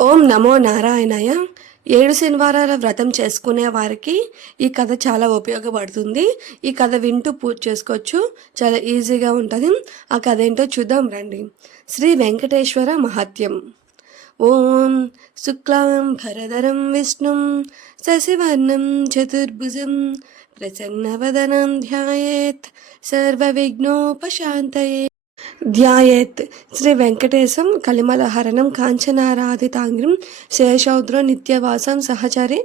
ఓం నమో నారాయణయ. ఏడు శనివారాల వ్రతం చేసుకునే వారికి ఈ కథ చాలా ఉపయోగపడుతుంది. ఈ కథ వింటూ పూజ చేసుకోవచ్చు. చాలా ఈజీగా ఉంటుంది. ఆ కథ ఏంటో చూద్దాం రండి. శ్రీ వెంకటేశ్వర మహత్యం. ఓం శుక్లాం భరధరం విష్ణుం శశివర్ణం చతుర్భుజం ప్రసన్నవదనం ధ్యాయేత్ సర్వవిఘ్నోపశాంతయే ధ్యాయేత్. శ్రీ వెంకటేశం కలిమలహరణం కాంచనారాధితాంగ్రం శేషౌద్ర నిత్యవాసం సహచరి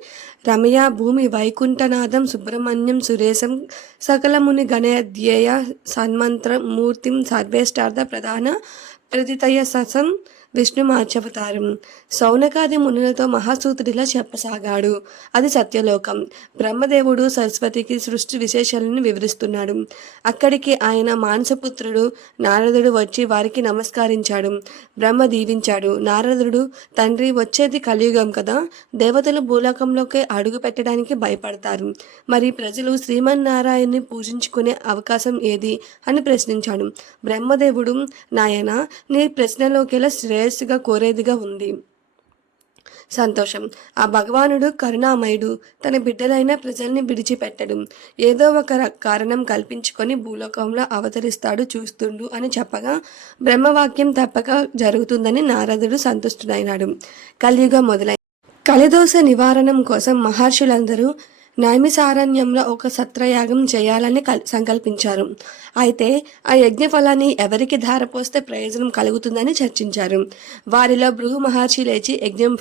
రమయా భూమి వైకుంఠనాథం సుబ్రహ్మణ్యం సురేశం సకలముని గణధ్యేయ సన్మంత్ర మూర్తిం సర్వేష్టార్థ ప్రధాన ప్రతితయ ససం విష్ణు మార్చవతారం సౌనకాది మునులతో మహాసూతుడిలా చెప్పసాగాడు. అది సత్యలోకం. బ్రహ్మదేవుడు సరస్వతికి సృష్టి విశేషాలను వివరిస్తున్నాడు. అక్కడికి ఆయన మానసపుత్రుడు నారదుడు వచ్చి వారికి నమస్కరించాడు. బ్రహ్మ దీవించాడు. నారదుడు తండ్రి వచ్చేది కలియుగం కదా. దేవతలు భూలోకంలోకి అడుగు పెట్టడానికి భయపడతారు. మరి ప్రజలు శ్రీమన్నారాయణ్ణి పూజించుకునే అవకాశం ఏది? అని ప్రశ్నించాడు. బ్రహ్మదేవుడు నాయన నీ ప్రశ్నలోకెలా శ్రేయస్సుగా కోరేదిగా ఉంది. సంతోషం. ఆ భగవానుడు కరుణామయుడు. తన బిడ్డలైన ప్రజల్ని విడిచిపెట్టడు. ఏదో ఒక కారణం కల్పించుకొని భూలోకంలో అవతరిస్తాడు చూస్తుండు అని చెప్పగా బ్రహ్మవాక్యం తప్పక జరుగుతుందని నారదుడు సంతుష్టుడైనాడు. కలియుగ మొదలై కలిదోష నివారణం కోసం మహర్షులందరూ నైమిసారణ్యంలో ఒక సత్రయాగం చేయాలని కల్ సంకల్పించారు. అయితే ఆ యజ్ఞ ఫలాన్ని ఎవరికి ధారపోస్తే ప్రయోజనం కలుగుతుందని చర్చించారు. వారిలో భృగు మహర్షి లేచి యజ్ఞం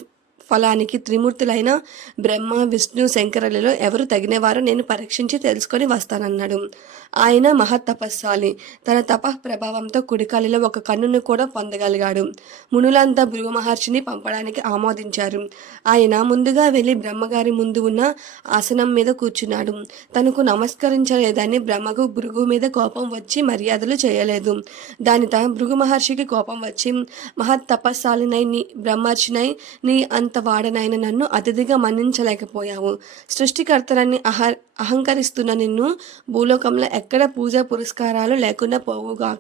ఫలానికి త్రిమూర్తులైన బ్రహ్మ విష్ణు శంకరులలో ఎవరు తగినవారో నేను పరీక్షించి తెలుసుకొని వస్తానన్నాడు. ఆయన మహత్తపస్సాలి తన తప ప్రభావంతో కుడికాలిలో ఒక కన్నును కూడా పొందగలిగాడు. మునులంతా భృగు మహర్షిని పంపడానికి ఆమోదించారు. ఆయన ముందుగా వెళ్ళి బ్రహ్మగారి ముందు ఉన్న ఆసనం మీద కూర్చున్నాడు. తనకు నమస్కరించలేదని బ్రహ్మకు భృగు మీద కోపం వచ్చి మర్యాదలు చేయలేదు. దానితో భృగు మహర్షికి కోపం వచ్చి మహత్తపస్సాలినై నీ బ్రహ్మర్షినై నీ అంత వాడనైన నన్ను అతిథిగా మన్నించలేకపోయావు. సృష్టికర్తలని అహ అహంకరిస్తున్న నిన్ను భూలోకంలో ఎక్కడ పూజ పురస్కారాలు లేకుండా పోవుగా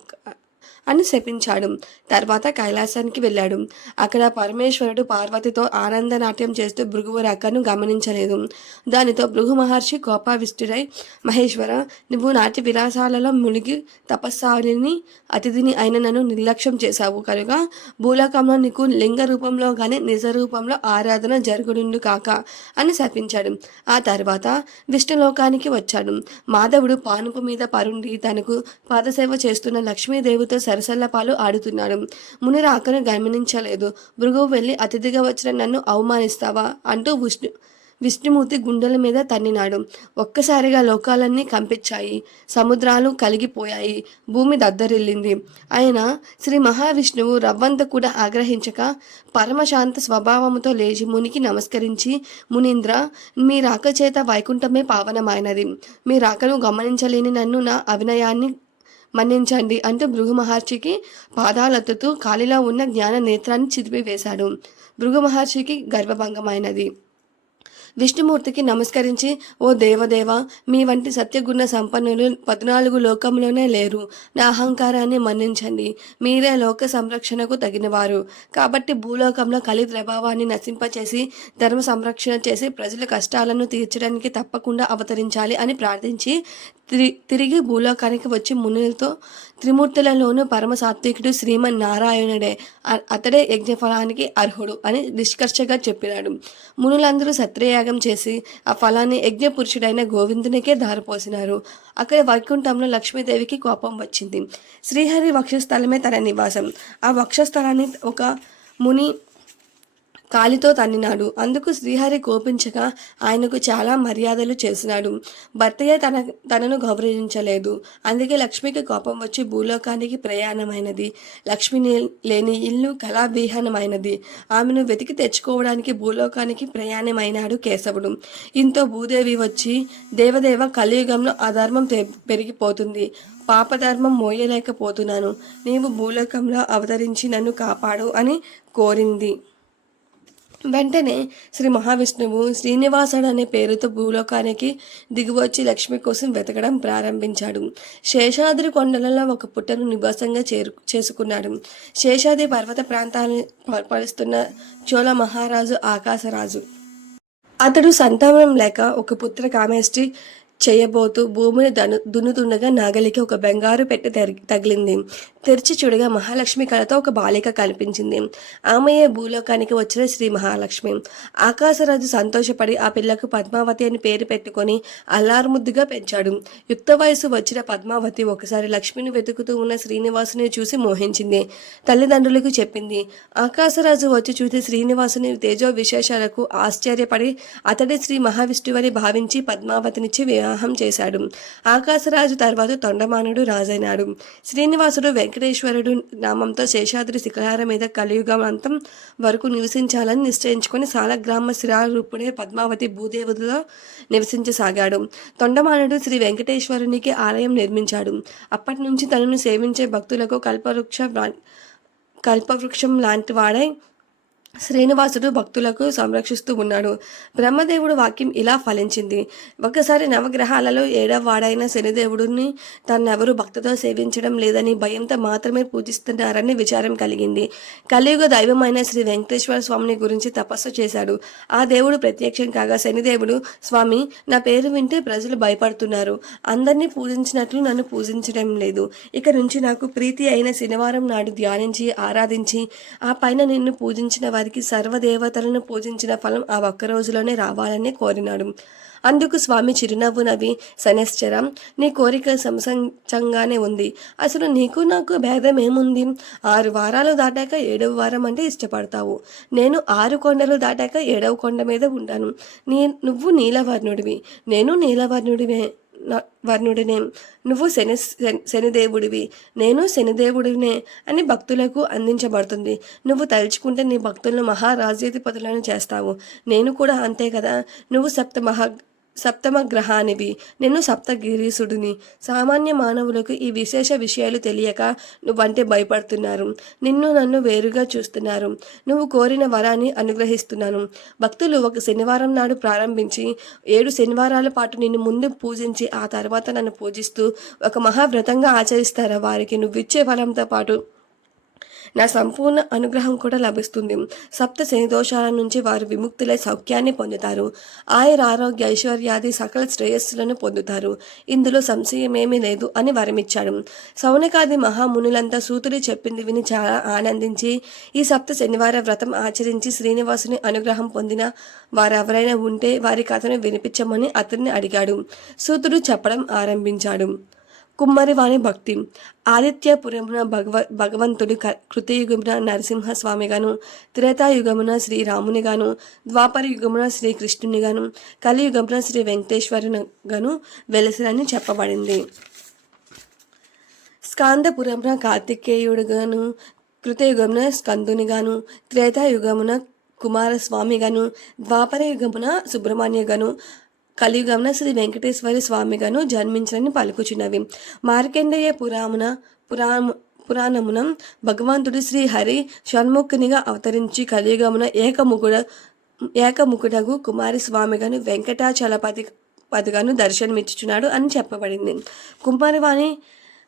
అని శపించాడు. తర్వాత కైలాసానికి వెళ్ళాడు. అక్కడ పరమేశ్వరుడు పార్వతితో ఆనందనాట్యం చేస్తూ భృగువు రక్కను గమనించలేదు. దానితో భృగు మహర్షి కోపావిష్టుడై మహేశ్వర నువ్వు నాటి విలాసాలలో మునిగి తపస్సాలిని అతిథిని అయిన నన్ను నిర్లక్ష్యం చేశావు కనుక భూలోకంలో నీకు లింగ రూపంలో కానీ నిజ రూపంలో ఆరాధన జరుగునుండు కాక అని శపించాడు. ఆ తర్వాత విష్ణులోకానికి వచ్చాడు. మాధవుడు పానుపు మీద పరుండి తనకు పాదసేవ చేస్తున్న లక్ష్మీదేవితో సరసల్లపాలు ఆడుతున్నాడు. మునిరాకను గమనించలేదు. భృగువు వెళ్ళి అతిథిగా వచ్చిన నన్ను అవమానిస్తావా? అంటూ విష్ణు విష్ణుమూర్తి గుండెల మీద తన్నినాడు. ఒక్కసారిగా లోకాలన్నీ కంపించాయి. సముద్రాలు కలిగిపోయాయి భూమి దద్దరిల్లింది. ఆయన శ్రీ మహావిష్ణువు రవ్వంత కూడా ఆగ్రహించక పరమశాంత స్వభావముతో లేచి మునికి నమస్కరించి మునీంద్ర మీ రాక చేత వైకుంఠమే పావనమైనది. మీ రాకను గమనించలేని నన్ను నా అవినయాన్ని మన్నించండి అంటూ భృగు మహర్షికి పాదాలెత్తుతూ కాలిలో ఉన్న జ్ఞాన నేత్రాన్ని చిదిపివేశాడు. భృగు మహర్షికి గర్వభంగమైనది విష్ణుమూర్తికి నమస్కరించి ఓ దేవదేవ మీ వంటి సత్యగుణ సంపన్నులు పద్నాలుగు లోకంలోనే లేరు. నా అహంకారాన్ని మన్నించండి. మీరే లోక సంరక్షణకు తగినవారు. కాబట్టి భూలోకంలో కలి ప్రభావాన్ని నశింపచేసి ధర్మ సంరక్షణ చేసి ప్రజల కష్టాలను తీర్చడానికి తప్పకుండా అవతరించాలి అని ప్రార్థించి తిరిగి భూలోకానికి వచ్చి మునులతో త్రిమూర్తులలోనూ పరమ సాత్వికుడు శ్రీమన్ నారాయణుడే. అతడే యజ్ఞఫలానికి అర్హుడు అని నిష్కర్షగా చెప్పినాడు. మునులందరూ సత్రయాగం చేసి ఆ ఫలాన్ని యజ్ఞ పురుషుడైన గోవిందునికే దారిపోసినారు అక్కడ వైకుంఠంలో లక్ష్మీదేవికి కోపం వచ్చింది. శ్రీహరి వక్షస్థలమే తన నివాసం. ఆ వక్షస్థలాన్ని ఒక ముని కాలితో తన్నినాడు. అందుకు శ్రీహరి కోపించగా ఆయనకు చాలా మర్యాదలు చేసినాడు. భర్తయ్య తన తనను గౌరవించలేదు. అందుకే లక్ష్మికి కోపం వచ్చి భూలోకానికి ప్రయాణమైనది. లక్ష్మి లేని ఇల్లు కళావిహీనమైనది. ఆమెను వెతికి తెచ్చుకోవడానికి భూలోకానికి ప్రయాణమైనాడు కేశవుడు. ఇంతో భూదేవి వచ్చి దేవదేవ కలియుగంలో అధర్మం పెరిగిపోతుంది. పాపధర్మం మోయలేకపోతున్నాను. నీవు భూలోకంలో అవతరించి నన్ను కాపాడు అని కోరింది. వెంటనే శ్రీ మహావిష్ణువు శ్రీనివాసుడు అనే పేరుతో భూలోకానికి దిగువచ్చి లక్ష్మి కోసం వెతకడం ప్రారంభించాడు. శేషాద్రి కొండలలో ఒక పుట్టను నివాసంగా చేరు చేసుకున్నాడు. శేషాద్రి పర్వత ప్రాంతాన్ని పరిపాలిస్తున్న చోళ మహారాజు ఆకాశరాజు. అతడు సంతానం లేక ఒక పుత్ర కామేష్టి చేయబోతూ భూమిని దను దున్నుతుండగా నాగలికి ఒక బంగారు పెట్టి తగిలింది. తెరిచి చూడగా మహాలక్ష్మి కళతో ఒక బాలిక కనిపించింది. ఆమెయే భూలోకానికి వచ్చిన శ్రీ మహాలక్ష్మి. ఆకాశరాజు సంతోషపడి ఆ పిల్లకు పద్మావతి అని పేరు పెట్టుకొని అల్లారుముద్దుగా పెంచాడు. యుక్త వయసు వచ్చిన పద్మావతి ఒకసారి లక్ష్మిని వెతుకుతూ ఉన్న శ్రీనివాసుని చూసి మోహించింది. తల్లిదండ్రులకు చెప్పింది. ఆకాశరాజు వచ్చి చూసి శ్రీనివాసుని తేజో విశేషాలకు ఆశ్చర్యపడి అతడి శ్రీ మహావిష్ణువని భావించి పద్మావతినిచ్చి వివాహం చేశాడు. ఆకాశరాజు తర్వాత తొండమానుడు రాజైనాడు. శ్రీనివాసుడు వెంకటేశ్వరుడు నామంతో శేషాద్రి శిఖరాల మీద కలియుగం అంతం వరకు నివసించాలని నిశ్చయించుకొని సాలగ్రామ శిరారూపుడే పద్మావతి భూదేవుడిలో నివసించసాగాడు. తొండమానుడు శ్రీ వెంకటేశ్వరునికి ఆలయం నిర్మించాడు. అప్పటి నుంచి తనను సేవించే భక్తులకు కల్పవృక్ష కల్పవృక్షం లాంటి వాడై శ్రీనివాసుడు భక్తులకు సంరక్షిస్తూ ఉన్నాడు. బ్రహ్మదేవుడు వాక్యం ఇలా ఫలించింది. ఒకసారి నవగ్రహాలలో ఏడవ వాడైన శనిదేవుడిని తన్నెవరూ భక్తితో సేవించడం లేదని భయంతో మాత్రమే పూజిస్తున్నారని విచారం కలిగింది. కలియుగ దైవమైన శ్రీ వెంకటేశ్వర స్వామిని గురించి తపస్సు చేశాడు. ఆ దేవుడు ప్రత్యక్షం కాగా శనిదేవుడు స్వామి నా పేరు వింటే ప్రజలు భయపడుతున్నారు. అందరినీ పూజించినట్లు నన్ను పూజించడం లేదు. ఇక నుంచి నాకు ప్రీతి అయిన శనివారం నాడు ధ్యానించి ఆరాధించి ఆ పైన నిన్ను పూజించిన వారికి సర్వదేవతలను పూజించిన ఫలం ఆ ఒక్క రోజులోనే రావాలని కోరినాడు. అందుకు స్వామి చిరునవ్వు నవ్వి శనేశ్వరం నీ కోరిక సంసంచంగానే ఉంది. అసలు నీకు నాకు భేదం ఏముంది ఆరు వారాలు దాటాక ఏడవ వారం అంటే ఇష్టపడతావు. నేను ఆరు కొండలు దాటాక ఏడవ కొండ మీద ఉంటాను. నీ నువ్వు నీలవర్ణుడివి. నేను నీలవర్ణుడివే. వర్ణుడినే నువ్వు శని శని- శనిదేవుడివి నేను శనిదేవుడినే అని భక్తులకు అందించబడుతుంది. నువ్వు తలుచుకుంటే నీ భక్తులను మహారాజ్యాధిపతులను చేస్తావు. నేను కూడా అంతే కదా. నువ్వు సప్త మహా సప్తమ గ్రహానివి. నేను సప్తగిరీసుడిని సామాన్య మానవులకు ఈ విశేష విషయాలు తెలియక నువ్వంటే భయపడుతున్నారు. నిన్ను నన్ను వేరుగా చూస్తున్నారు. నువ్వు కోరిన వరాన్ని అనుగ్రహిస్తున్నాను. భక్తులు ఒక శనివారం నాడు ప్రారంభించి ఏడు శనివారాల పాటు నిన్ను ముందు పూజించి ఆ తర్వాత నన్ను పూజిస్తూ ఒక మహావ్రతంగా ఆచరిస్తారా? వారికి నువ్విచ్చే ఫలంతో పాటు నా సంపూర్ణ అనుగ్రహం కూడా లభిస్తుంది. సప్త శని దోషాల నుంచి వారు విముక్తులై సౌఖ్యాన్ని పొందుతారు. ఆయుర ఆరోగ్య ఐశ్వర్యాది సకల శ్రేయస్సులను పొందుతారు. ఇందులో సంశయమేమీ లేదు అని వరమిచ్చాడు. సౌనకాది మహామునులంతా సూతుడు చెప్పింది విని చాలా ఆనందించి ఈ సప్త శనివార వ్రతం ఆచరించి శ్రీనివాసుని అనుగ్రహం పొందిన వారెవరైనా ఉంటే వారి కథను వినిపించమని అతన్ని అడిగాడు. సూతుడు చెప్పడం ఆరంభించాడు. కుమ్మరివాణి భక్తి. ఆదిత్యపురమున భగవ భగవంతుడి క- కృతయుగమున నరసింహస్వామిగాను త్రేతాయుగమున శ్రీరామునిగాను ద్వాపర యుగమున శ్రీకృష్ణునిగాను కలియుగమున శ్రీ వెంకటేశ్వరునిగాను వెలసిరని చెప్పబడింది. స్కాందపురమున కార్తికేయుడుగాను కృతయుగమున స్కందునిగాను త్రేతాయుగమున కుమారస్వామిగాను ద్వాపర యుగమున సుబ్రహ్మణ్యగాను కలియుగమున శ్రీ వెంకటేశ్వర స్వామిగాను జన్మించని పలుకుచున్నవి. మార్కండేయ పురామున పురాణ పురాణమున భగవంతుడు శ్రీ హరి షణ్ముఖునిగా అవతరించి కలియుగమున ఏకముకుడ ఏకముకుడగు కుమారి స్వామిగాను వెంకటాచలపతి పదిగాను దర్శనమిచ్చుచున్నాడు అని చెప్పబడింది. కుమారివాణి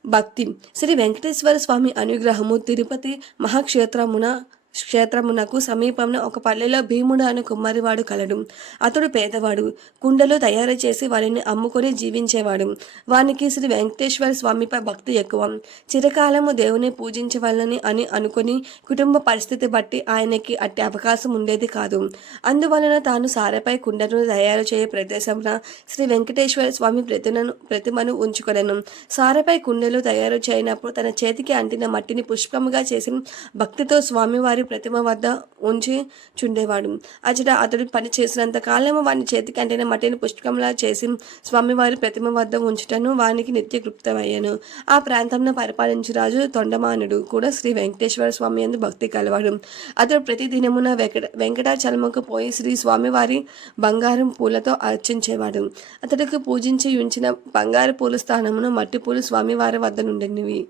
భక్తి. శ్రీ వెంకటేశ్వర స్వామి అనుగ్రహము తిరుపతి మహాక్షేత్రమున క్షేత్రమునకు సమీపంలో ఒక పల్లెలో భీముడు అని కుమ్మరివాడు కలడు. అతడు పేదవాడు. కుండలు తయారు చేసి వారిని అమ్ముకొని జీవించేవాడు. వానికి శ్రీ వెంకటేశ్వర స్వామిపై భక్తి ఎక్కువ. చిరకాలము దేవుని పూజించవాలని అని అనుకుని కుటుంబ పరిస్థితి బట్టి ఆయనకి అట్టి అవకాశం ఉండేది కాదు. అందువలన తాను సారపై కుండను తయారు చేయ ప్రదేశంలో శ్రీ వెంకటేశ్వర స్వామి ప్రతిమను ప్రతిమను ఉంచుకొనెను. సారపై కుండలు తయారు చేయనప్పుడు తన చేతికి అంటిన మట్టిని పుష్పముగా చేసి భక్తితో స్వామివారి ప్రతిమ వద్ద ఉంచి చుండేవాడు. అచట అతడు పని చేసినంత కాలము వాని చేతికి అంటిన మట్టిని పుష్పంలా చేసి స్వామివారి ప్రతిమ వద్ద ఉంచుటను వానికి నిత్య కృప్తమయ్యాను ఆ ప్రాంతంలో పరిపాలించు రాజు తొండమానుడు కూడా శ్రీ వెంకటేశ్వర స్వామి అందు భక్తి కలవాడు. అతడు ప్రతి దినమున వెంకట వెంకటాచలముకు పోయి శ్రీ స్వామివారి బంగారం పూలతో అర్చించేవాడు. అతడికి పూజించి ఉంచిన బంగారు పూల స్థానమును మట్టి పూలు స్వామివారి వద్ద నుండినవి.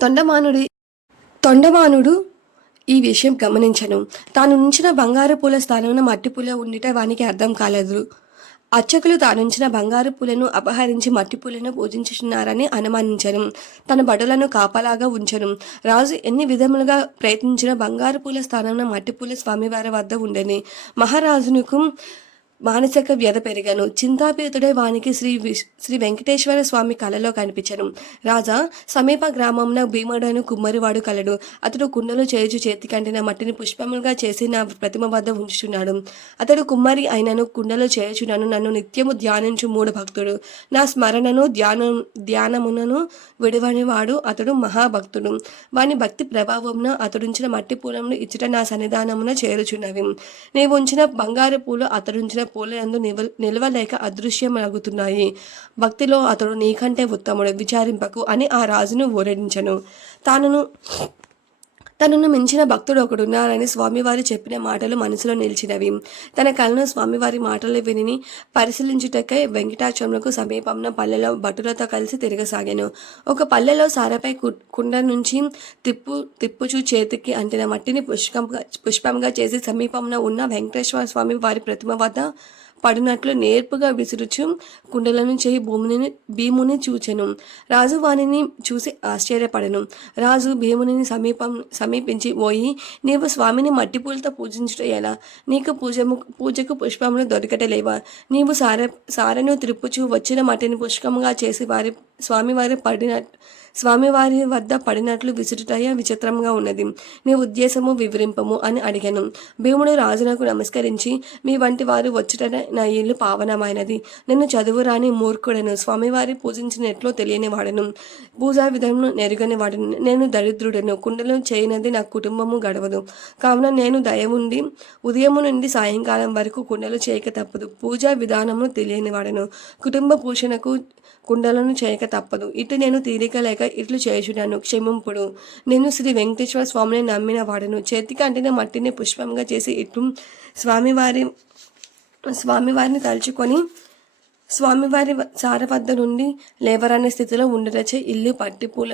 తొండమానుడి తొండమానుడు ఈ విషయం గమనించను. తానుంచిన బంగారు పూల స్థానంలో మట్టి పూల ఉండిట వానికి అర్థం కాలేదు. అర్చకులు తానుంచిన బంగారు పూలను అపహరించి మట్టి పూలను పూజించుచున్నారని అనుమానించను. తన బడులను కాపలాగా ఉంచను. రాజు ఎన్ని విధములుగా ప్రయత్నించిన బంగారు పూల స్థానంలో మట్టి పూల స్వామివారి వద్ద ఉండని మహారాజునకు మానసిక వ్యధ పెరిగాను. చింతాపీతుడై వానికి శ్రీ శ్రీ వెంకటేశ్వర స్వామి కలలో కనిపించను. రాజా సమీప గ్రామంలో భీముడను కుమ్మరివాడు కలడు. అతడు కుండలు చేయుచు చేతి కంటిన మట్టిని పుష్పములుగా చేసి నా ప్రతిమ వద్ద ఉంచుచున్నాడు. అతడు కుమ్మరి అయినను కుండలు చేయుచున్నాను నన్ను నిత్యము ధ్యానించు మూడు భక్తుడు. నా స్మరణను ధ్యానం ధ్యానమునను విడవనివాడు అతడు మహాభక్తుడు. వాని భక్తి ప్రభావమున అతడుంచిన మట్టి పూలను ఇచ్చట నా సన్నిధానమున చేరుచున్నవి. నీవు ఉంచిన బంగారు పూలు అతడుంచిన పోలేందు నివ నిలవలేక అదృశ్యమగుతున్నాయి. భక్తిలో అతడు నీకంటే ఉత్తముడు విచారింపకు అని ఆ రాజును ఊరడించను తానును తనను మించిన భక్తుడు ఒకడున్నారని స్వామివారి చెప్పిన మాటలు మనసులో నిలిచినవి. తన కలను స్వామివారి మాటలు విని పరిశీలించుటకై వెంకటాచలంకు సమీపంలో పల్లెలో భటులతో కలిసి తిరగసాగాను. ఒక పల్లెలో సారపై కు- కుండ నుంచి తిప్పు తిప్పుచూ చేతికి అంటిన మట్టిని పుష్పంగా పుష్పంగా చేసి సమీపంలో ఉన్న వెంకటేశ్వర స్వామి వారి ప్రతిమ వద్ద పడినట్లు నేర్పుగా విసురుచు కుండలను చేయి భూమిని భీముని చూచెను. రాజు వాణిని చూసి ఆశ్చర్యపడెను. రాజు భీముని సమీపం సమీపించి పోయి నీవు స్వామిని మట్టి పూలతో పూజించుట ఎలా? నీకు పూజము పూజకు పుష్పములు దొరకటలేవా? నీవు సార సారను త్రిప్పుచు వచ్చిన మట్టిని పుష్పముగా చేసి వారి స్వామివారి పడిన స్వామివారి వద్ద పడినట్లు విసురుటయ్య విచిత్రంగా ఉన్నది. నీ ఉద్దేశము వివరింపము అని అడిగాను. భీముడు రాజునకు నమస్కరించి మీ వంటి వారు వచ్చుట నా ఇల్లు పావనమైనది. నేను చదువురాని మూర్ఖుడను. స్వామివారి పూజించినట్లు తెలియని వాడను పూజా విధమును నెరుగని వాడను నేను దరిద్రుడను. కుండలు చేయనది నా కుటుంబము గడవదు. కావున నేను దయ ఉండి ఉదయము నుండి సాయంకాలం వరకు కుండలు చేయక తప్పదు. పూజా విధానము తెలియని వాడను కుటుంబ పోషణకు కుండలను చేయక తప్పదు. ఇటు నేను తీరిక లేక ఇట్లు చేయుచున్నాను. క్షమింపుడు. నేను శ్రీ వెంకటేశ్వర స్వామిని నమ్మిన వాడను. చేతికి అంటిన మట్టిని పుష్పంగా చేసి ఇట్లు స్వామివారి స్వామివారిని తలుచుకొని స్వామివారి సార వద్ద నుండి లేవరనే స్థితిలో ఉండరచే ఇల్లు పట్టిపూల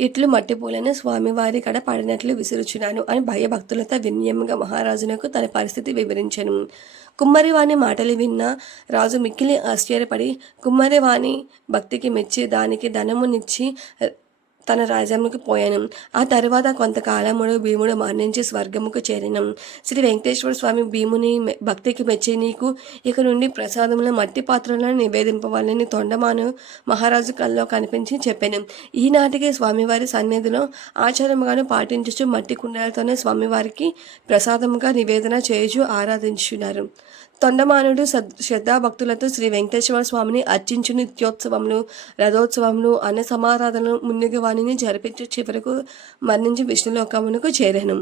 ఇట్లు మట్టి పూలను స్వామివారి కడ పడినట్లు విసురుచున్నాను అని భయభక్తులతో వినయంగా మహారాజునకు తన పరిస్థితి వివరించను. కుమ్మరివాణి మాటలు విన్న రాజు మిక్కిలి ఆశ్చర్యపడి కుమ్మరివాణి భక్తికి మెచ్చి దానికి ధనమునిచ్చి తన రాజ్యముకు పోయాను. ఆ తర్వాత కొంతకాలముడు భీముడు మరణించి స్వర్గముకు చేరినం. శ్రీ వెంకటేశ్వర స్వామి భీముని భక్తికి మెచ్చి నీకు ఇక నుండి ప్రసాదములు మట్టి పాత్రలను నివేదింపవాలని తొండమాను మహారాజు కల్లో కనిపించి చెప్పాను. ఈనాటికి స్వామివారి సన్నిధిలో ఆచారముగాను పాటించుచు మట్టి కుండలతోనే స్వామివారికి ప్రసాదముగా నివేదన చేయుచు ఆరాధించున్నారు తొండమానుడు సద్ శ్రద్ధాభక్తులతో శ్రీ వెంకటేశ్వర స్వామిని అర్చించు నిత్యోత్సవములు రథోత్సవములు అన్న సమారాధనలు మున్నిగి వాణిని జరిపించి చివరకు మరణించి విష్ణులోకమునకు చేరాను.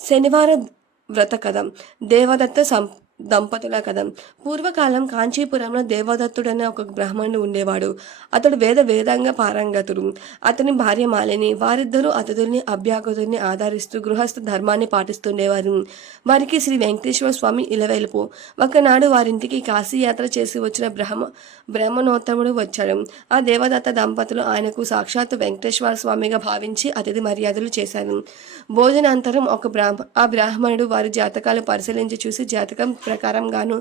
శనివారం వ్రత కథ దేవదత్త సం దంపతుల కథ. పూర్వకాలం కాంచీపురంలో దేవదత్తుడనే ఒక బ్రాహ్మణుడు ఉండేవాడు. అతడు వేద వేదంగా పారంగతుడు. అతని భార్య మాలిని వారిద్దరూ అతిథుల్ని అభ్యాగతుల్ని ఆదరిస్తూ గృహస్థ ధర్మాన్ని పాటిస్తుండేవారు. వారికి శ్రీ వెంకటేశ్వర స్వామి ఇలవెలుపు. ఒకనాడు వారింటికి కాశీయాత్ర చేసి వచ్చిన బ్రహ్మ బ్రహ్మణోత్తముడు వచ్చాడు. ఆ దేవదత్త దంపతులు ఆయనకు సాక్షాత్ వెంకటేశ్వర స్వామిగా భావించి అతిథి మర్యాదలు చేశారు. భోజనాంతరం ఒక బ్రాహ్మ ఆ బ్రాహ్మణుడు వారి జాతకాలు పరిశీలించి చూసి జాతకం ప్రకారంగాను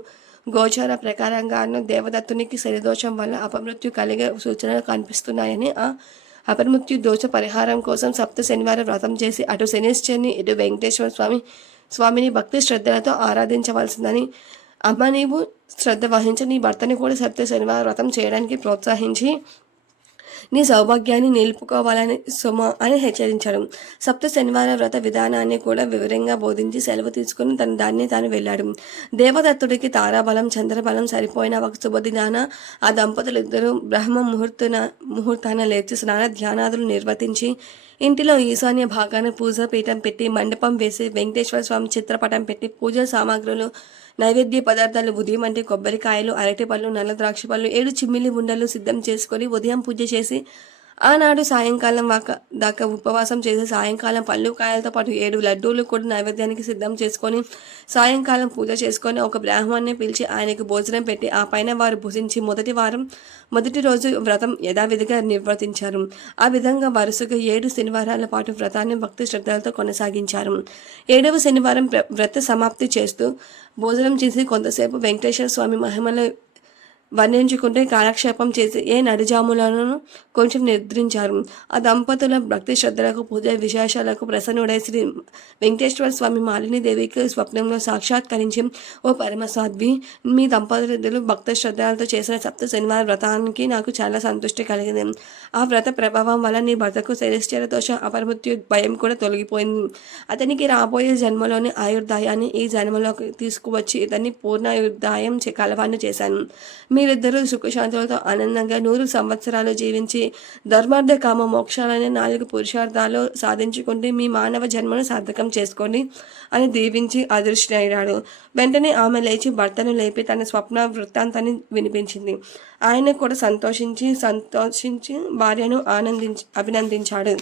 గోచార ప్రకారంగాను దేవదత్తునికి శనిదోషం వల్ల అపమృత్యు కలిగే సూచనలు కనిపిస్తున్నాయని ఆ అపమృత్యు దోష పరిహారం కోసం సప్త శనివారం వ్రతం చేసి అటు శనిశ్చర్ని ఇటు వెంకటేశ్వర స్వామి స్వామిని భక్తి శ్రద్ధలతో ఆరాధించవలసిందని అమ్మ నీవు శ్రద్ధ వహించి నీ భర్తని కూడా సప్త శనివారం వ్రతం చేయడానికి ప్రోత్సహించి నీ సౌభాగ్యాన్ని నిలుపుకోవాలని సుమ అని హెచ్చరించాడు. సప్త శనివార వ్రత విధానాన్ని కూడా వివరంగా బోధించి సెలవు తీసుకుని తన దాన్ని తాను వెళ్ళాడు దేవదత్తుడికి తారాబలం చంద్రబలం సరిపోయిన ఒక శుభదినాన ఆ దంపతులు ఇద్దరు బ్రహ్మ ముహూర్తున ముహూర్తాన లేచి స్నాన ధ్యానాదులు నిర్వర్తించి ఇంటిలో ఈశాన్య భాగాన పూజా పీఠం పెట్టి మండపం వేసి వెంకటేశ్వర స్వామి చిత్రపటం పెట్టి పూజా సామాగ్రులు నైవేద్య పదార్థాలు ఉదయం అంటే కొబ్బరికాయలు అరటి పళ్ళు నల్ల ద్రాక్ష పళ్ళు ఏడు చిమ్మిలి ఉండలు సిద్ధం చేసుకొని ఉదయం పూజ చేసి ఆనాడు సాయంకాలం వాక దాకా ఉపవాసం చేసి సాయంకాలం పళ్ళు కాయలతో పాటు ఏడు లడ్డూలు కూడా నైవేద్యానికి సిద్ధం చేసుకొని సాయంకాలం పూజ చేసుకొని ఒక బ్రాహ్మణ్ణి పిలిచి ఆయనకు భోజనం పెట్టి ఆ పైన వారు భుజించి మొదటి వారం మొదటి రోజు వ్రతం యథావిధిగా నిర్వర్తించారు. ఆ విధంగా వరుసగా ఏడు శనివారాల పాటు వ్రతాన్ని భక్తి శ్రద్ధలతో కొనసాగించారు. ఏడవ శనివారం వ్రత సమాప్తి చేస్తూ భోజనం చేసి కొంతసేపు వెంకటేశ్వర స్వామి మహిమల వర్ణించుకుంటే కాలక్షేపం చేసి ఏ నడిజాములను కొంచెం నిద్రించారు. ఆ దంపతుల భక్తి శ్రద్ధలకు పూజ విశేషాలకు ప్రసన్నుడై శ్రీ వెంకటేశ్వర స్వామి మాలిని దేవికి స్వప్నంలో సాక్షాత్కరించి ఓ పరమసాధ్వి మీ దంపతులు భక్త శ్రద్ధలతో చేసిన సప్త శనివార వ్రతానికి నాకు చాలా సంతృష్టి కలిగింది. ఆ వ్రత ప్రభావం వల్ల నీ భర్తకు శరీశ్చర దోష అపమృత్యు భయం కూడా తొలగిపోయింది. అతనికి రాబోయే జన్మలోని ఆయుర్దాయాన్ని ఈ జన్మలోకి తీసుకువచ్చి ఇతన్ని పూర్ణాయుర్దాయం చే- కలవాన్ని చేశాను. మీరిద్దరూ సుఖశాంతులతో ఆనందంగా నూరు సంవత్సరాలు జీవించి ధర్మార్థ కామ మోక్షాలనే నాలుగు పురుషార్థాలు సాధించుకుంటే మీ మానవ జన్మను సార్థకం చేసుకోండి అని దీవించి అదృష్టయ్యాడు వెంటనే ఆమె లేచి భర్తను లేపి తన స్వప్న వృత్తాంతాన్ని వినిపించింది. ఆయన కూడా సంతోషించి సంతోషించి భార్యను ఆనందించి అభినందించాడు.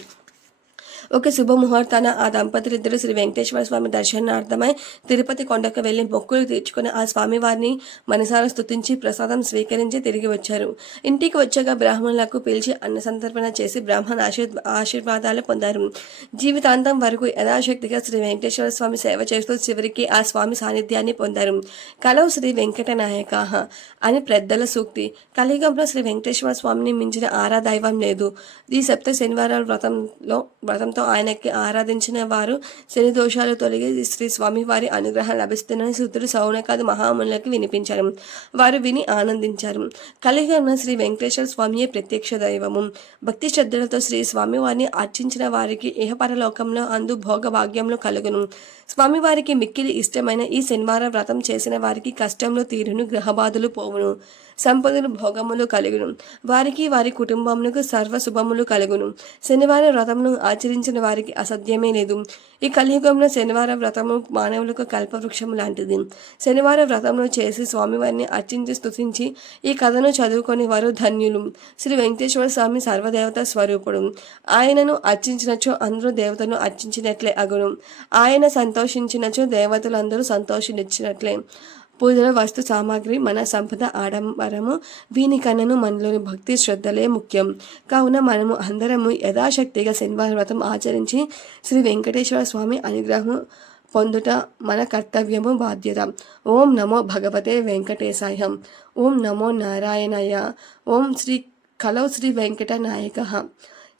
ఒక శుభముహూర్తాన ఆ దంపతులిద్దరూ శ్రీ వెంకటేశ్వర స్వామి దర్శనార్థమై తిరుపతి కొండకు వెళ్ళి మొక్కులు తీర్చుకుని ఆ స్వామివారిని మనసారా స్తుతించి ప్రసాదం స్వీకరించి తిరిగి వచ్చారు. ఇంటికి వచ్చాక బ్రాహ్మణులకు పిలిచి అన్న సంతర్పణ చేసి బ్రాహ్మణ ఆశీర్ ఆశీర్వాదాలు పొందారు. జీవితాంతం వరకు యథాశక్తిగా శ్రీ వెంకటేశ్వర స్వామి సేవ చేస్తూ చివరికి ఆ స్వామి సాన్నిధ్యాన్ని పొందారు. కలవు శ్రీ వెంకట నాయక అని పెద్దల సూక్తి. కలియుగంలో శ్రీ వెంకటేశ్వర స్వామిని మించిన ఆరాదైవం లేదు. ఈ సప్త శనివారాల వ్రతంలో వ్రతంతో ఆయనకి ఆరాధించిన వారు శని దోషాలు తొలగి శ్రీ స్వామివారి అనుగ్రహం లభిస్తుందని శుద్ధుడు సౌనకాది మహామునులకు వినిపించారు. వారు విని ఆనందించారు. కలిగి ఉన్న శ్రీ వెంకటేశ్వర స్వామియే ప్రత్యక్ష దైవము. భక్తి శ్రద్ధలతో శ్రీ స్వామివారిని అర్చించిన వారికి ఇహపరలోకంలో అందు భోగభాగ్యములు కలుగును. స్వామివారికి మిక్కిలి ఇష్టమైన ఈ శనివారం వ్రతం చేసిన వారికి కష్టంలో తీరును గ్రహబాధలు పోవును. సంపదలు భోగములు కలుగును. వారికి వారి కుటుంబములకు సర్వ శుభములు కలుగును. శనివారం వ్రతమును ఆచరించిన వారికి అసత్యమే లేదు. ఈ కలియుగంలో శనివార వ్రతము మానవులకు కల్పవృక్షం లాంటిది. శనివార వ్రతంలో చేసి స్వామివారిని అర్చించి స్తుతించి ఈ కథను చదువుకొని వారు ధన్యులు. శ్రీ వెంకటేశ్వర స్వామి సర్వదేవత స్వరూపుడు. ఆయనను అర్చించినచో అందరూ దేవతను అర్చించినట్లే అగును. ఆయన సంతోషించినచో దేవతలందరూ సంతోషించినట్లే. పూజల వస్తు సామాగ్రి మన సంపద ఆడంబరము వీనికన్నను మనలోని భక్తి శ్రద్ధలే ముఖ్యం. కావున మనము అందరము యథాశక్తిగా శనివార వ్రతం ఆచరించి శ్రీ వెంకటేశ్వర స్వామి అనుగ్రహం పొందుట మన కర్తవ్యము బాధ్యత. ఓం నమో భగవతే వెంకటేశాయ. ఓం నమో నారాయణయ. ఓం శ్రీ కలౌ శ్రీ వెంకట నాయక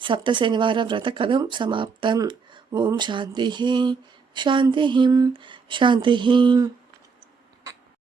సప్త శనివార వ్రత కథం సమాప్తం. ఓం శాంతి శాంతి శాంతి.